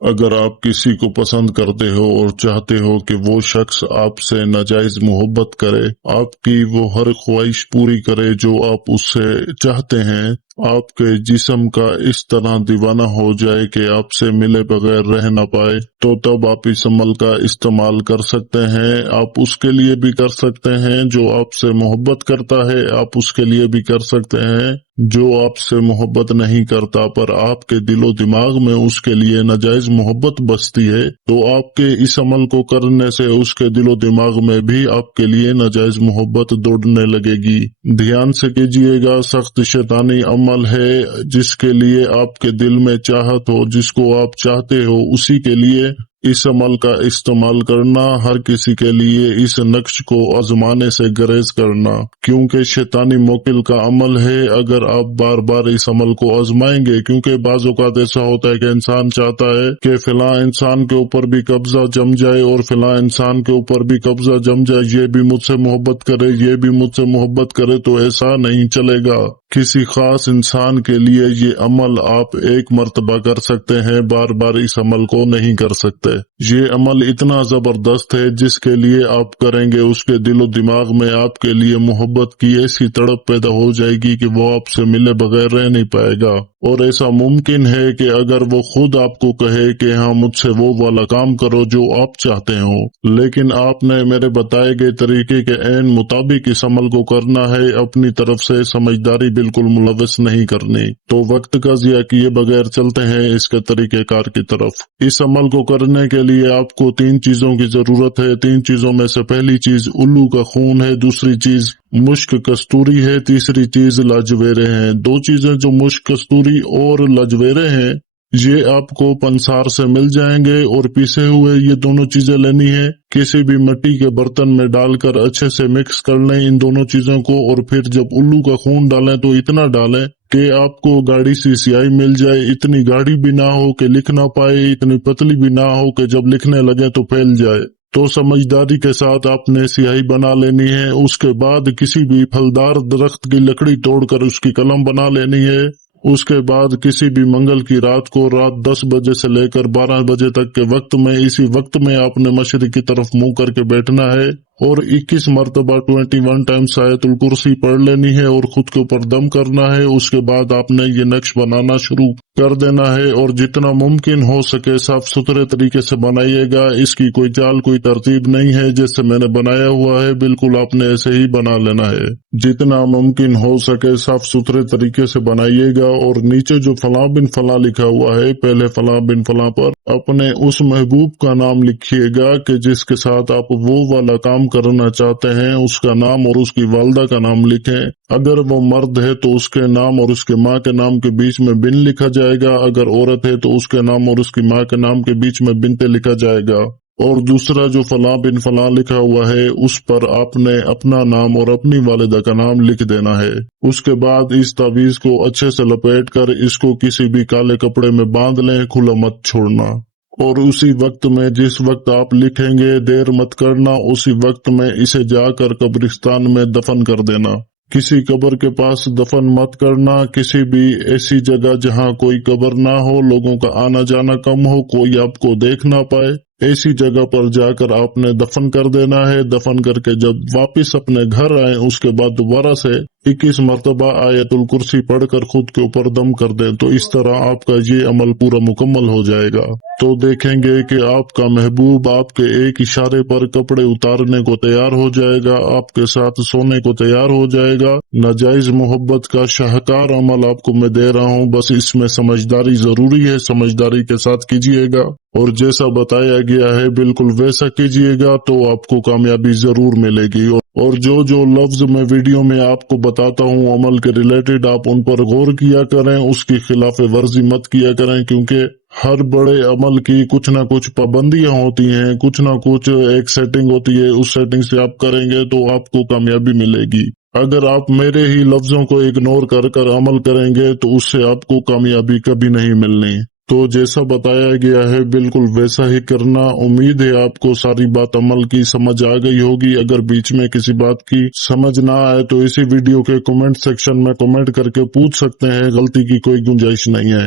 اگر آپ کسی کو پسند کرتے ہو اور چاہتے ہو کہ وہ شخص آپ سے ناجائز محبت کرے، آپ کی وہ ہر خواہش پوری کرے جو آپ اس سے چاہتے ہیں، آپ کے جسم کا اس طرح دیوانہ ہو جائے کہ آپ سے ملے بغیر رہ نہ پائے، تو تب آپ اس عمل کا استعمال کر سکتے ہیں۔ آپ اس کے لیے بھی کر سکتے ہیں جو آپ سے محبت کرتا ہے، آپ اس کے لیے بھی کر سکتے ہیں جو آپ سے محبت نہیں کرتا پر آپ کے دل و دماغ میں اس کے لیے ناجائز محبت بستی ہے، تو آپ کے اس عمل کو کرنے سے اس کے دل و دماغ میں بھی آپ کے لیے ناجائز محبت دوڑنے لگے گی۔ دھیان سے کیجئے گا، سخت شیطانی عمل ہے جس کے لیے آپ کے دل میں چاہت ہو، جس کو آپ چاہتے ہو اسی کے لیے اس عمل کا استعمال کرنا، ہر کسی کے لیے اس نقش کو آزمانے سے گریز کرنا، کیونکہ شیطانی موکل کا عمل ہے۔ اگر آپ بار بار اس عمل کو آزمائیں گے، کیونکہ بعض اوقات ایسا ہوتا ہے کہ انسان چاہتا ہے کہ فلاں انسان کے اوپر بھی قبضہ جم جائے اور فلاں انسان کے اوپر بھی قبضہ جم جائے، یہ بھی مجھ سے محبت کرے، یہ بھی مجھ سے محبت کرے، تو ایسا نہیں چلے گا۔ کسی خاص انسان کے لیے یہ عمل آپ ایک مرتبہ کر سکتے ہیں، بار بار اس عمل کو نہیں کر سکتے۔ یہ عمل اتنا زبردست ہے جس کے لیے آپ کریں گے اس کے دل و دماغ میں آپ کے لیے محبت کی ایسی تڑپ پیدا ہو جائے گی کہ وہ آپ سے ملے بغیر رہ نہیں پائے گا، اور ایسا ممکن ہے کہ اگر وہ خود آپ کو کہے کہ ہاں مجھ سے وہ والا کام کرو جو آپ چاہتے ہو، لیکن آپ نے میرے بتائے گئے طریقے کے عین مطابق اس عمل کو کرنا ہے، اپنی طرف سے سمجھداری بالکل ملوث نہیں کرنی۔ تو وقت کا ضیاع کیے بغیر چلتے ہیں اس کے طریقہ کار کی طرف۔ اس عمل کو کرنے کے لیے آپ کو 3 چیزوں کی ضرورت ہے۔ 3 چیزوں میں سے پہلی چیز الو کا خون ہے، دوسری چیز مشک کستوری ہے، تیسری چیز لاجویرے ہیں۔ 2 چیزیں جو مشک کستوری اور لاجویرے ہیں یہ آپ کو پنسار سے مل جائیں گے، اور پیسے ہوئے یہ دونوں چیزیں لینی ہے، کسی بھی مٹی کے برتن میں ڈال کر اچھے سے مکس کر لیں ان دونوں چیزوں کو، اور پھر جب الو کا خون ڈالیں تو اتنا ڈالیں کہ آپ کو گاڑی سی سیاہی مل جائے، اتنی گاڑی بھی نہ ہو کہ لکھ نہ پائے، اتنی پتلی بھی نہ ہو کہ جب لکھنے لگے تو پھیل جائے۔ تو سمجھداری کے ساتھ آپ نے سیاہی بنا لینی ہے۔ اس کے بعد کسی بھی پھلدار درخت کی لکڑی توڑ کر اس کی قلم بنا لینی ہے۔ اس کے بعد کسی بھی منگل کی رات کو رات 10 بجے سے لے کر 12 بجے تک کے وقت میں، اسی وقت میں آپ نے مشرق کی طرف منہ کر کے بیٹھنا ہے اور 21 مرتبہ 21 ٹائمز آیت الکرسی پڑھ لینی ہے اور خود کے اوپر دم کرنا ہے۔ اس کے بعد آپ نے یہ نقش بنانا شروع کر دینا ہے، اور جتنا ممکن ہو سکے صاف ستھرے طریقے سے بنائیے گا۔ اس کی کوئی چال کوئی ترتیب نہیں ہے جیسے میں نے بنایا ہوا ہے، بالکل آپ نے ایسے ہی بنا لینا ہے۔ جتنا ممکن ہو سکے صاف ستھرے طریقے سے بنائیے گا، اور نیچے جو فلاں بن فلاں لکھا ہوا ہے پہلے فلاں بن فلاں پر اپنے اس محبوب کا نام لکھیے گا کہ جس کے ساتھ آپ وہ والا کام کرنا چاہتے ہیں، اس کا نام اور اس کی والدہ کا نام لکھیں۔ اگر وہ مرد ہے تو اس کے نام اور اس کے ماں کے نام کے بیچ میں بن لکھا جائے گا، اگر عورت ہے تو اس کے نام اور اس کی ماں کے نام کے بیچ میں بنتے لکھا جائے گا، اور دوسرا جو فلاں بن فلاں لکھا ہوا ہے اس پر آپ نے اپنا نام اور اپنی والدہ کا نام لکھ دینا ہے۔ اس کے بعد اس تعویذ کو اچھے سے لپیٹ کر اس کو کسی بھی کالے کپڑے میں باندھ لیں، کھلا مت چھوڑنا، اور اسی وقت میں جس وقت آپ لکھیں گے دیر مت کرنا، اسی وقت میں اسے جا کر قبرستان میں دفن کر دینا۔ کسی قبر کے پاس دفن مت کرنا، کسی بھی ایسی جگہ جہاں کوئی قبر نہ ہو، لوگوں کا آنا جانا کم ہو، کوئی آپ کو دیکھ نہ پائے، ایسی جگہ پر جا کر آپ نے دفن کر دینا ہے۔ دفن کر کے جب واپس اپنے گھر آئیں اس کے بعد دوبارہ سے 21 مرتبہ آیت الکرسی پڑھ کر خود کے اوپر دم کر دیں، تو اس طرح آپ کا یہ عمل پورا مکمل ہو جائے گا۔ تو دیکھیں گے کہ آپ کا محبوب آپ کے ایک اشارے پر کپڑے اتارنے کو تیار ہو جائے گا، آپ کے ساتھ سونے کو تیار ہو جائے گا۔ ناجائز محبت کا شاہکار عمل آپ کو میں دے رہا ہوں، بس اس میں سمجھداری ضروری ہے، سمجھداری کے ساتھ کیجئے گا، اور جیسا بتایا گیا ہے بالکل ویسا کیجئے گا تو آپ کو کامیابی ضرور ملے گی۔ اور جو لفظ میں ویڈیو میں آپ کو بتاتا ہوں عمل کے ریلیٹڈ، آپ ان پر غور کیا کریں، اس کی خلاف ورزی مت کیا کریں، کیونکہ ہر بڑے عمل کی کچھ نہ کچھ پابندیاں ہوتی ہیں، کچھ نہ کچھ ایک سیٹنگ ہوتی ہے، اس سیٹنگ سے آپ کریں گے تو آپ کو کامیابی ملے گی۔ اگر آپ میرے ہی لفظوں کو اگنور کر کر عمل کریں گے تو اس سے آپ کو کامیابی کبھی نہیں ملنی۔ تو جیسا بتایا گیا ہے بالکل ویسا ہی کرنا۔ امید ہے آپ کو ساری بات عمل کی سمجھ آ گئی ہوگی۔ اگر بیچ میں کسی بات کی سمجھ نہ آئے تو اسی ویڈیو کے کمنٹ سیکشن میں کمنٹ کر کے پوچھ سکتے ہیں، غلطی کی کوئی گنجائش نہیں ہے۔